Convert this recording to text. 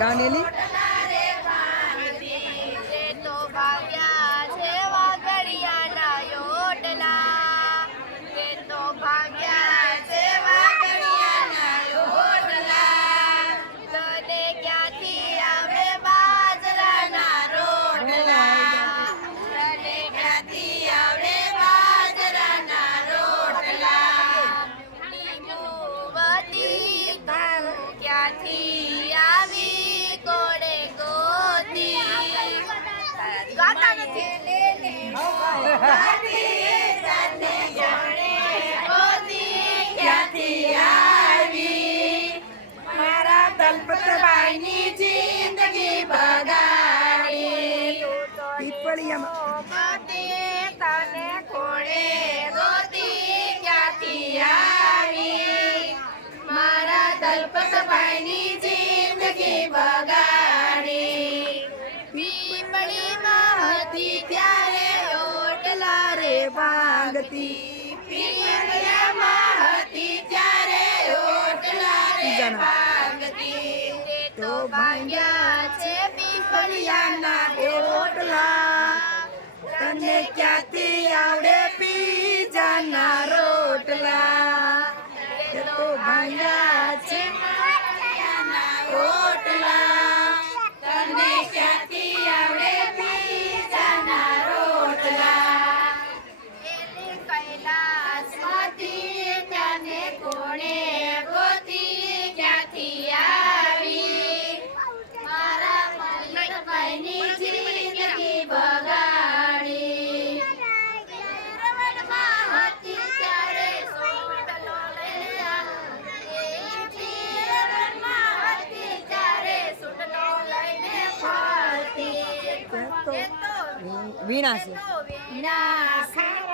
ગાનેલી મારા દલપતભાઈની જિંદગી બગાડી પીપળિયામાં તને કોણે ગોતી ક્યાંથી આવી મારા દલપતભાઈની જિંદગી બગાડી પીપળીમાં હતી ત્યારે ઓટલા રે ભાંગતી પીપળિયામાં હતી ત્યારે ઓટલા રે ભાંગતી તો ભાંગ્યા છે પીપળિયાના ઓટલા તને ક્યાંથી આવડે પીજાના રોટલા તો ભાંગ્યા છે રોટલા તને ક્યાંથી આવડે પીજાના રોટલા કૈલાસમાંથી તને કોણે ગોતી ક્યાંથી આવી મારા મલ્લિકભાઈની જિંદગી બગાડી રવડમાં હતી ત્યારે સોટલો લઈ રવડમાં હતી ત્યારે સોટલો લઈને ફરતી વીણા છે વીણા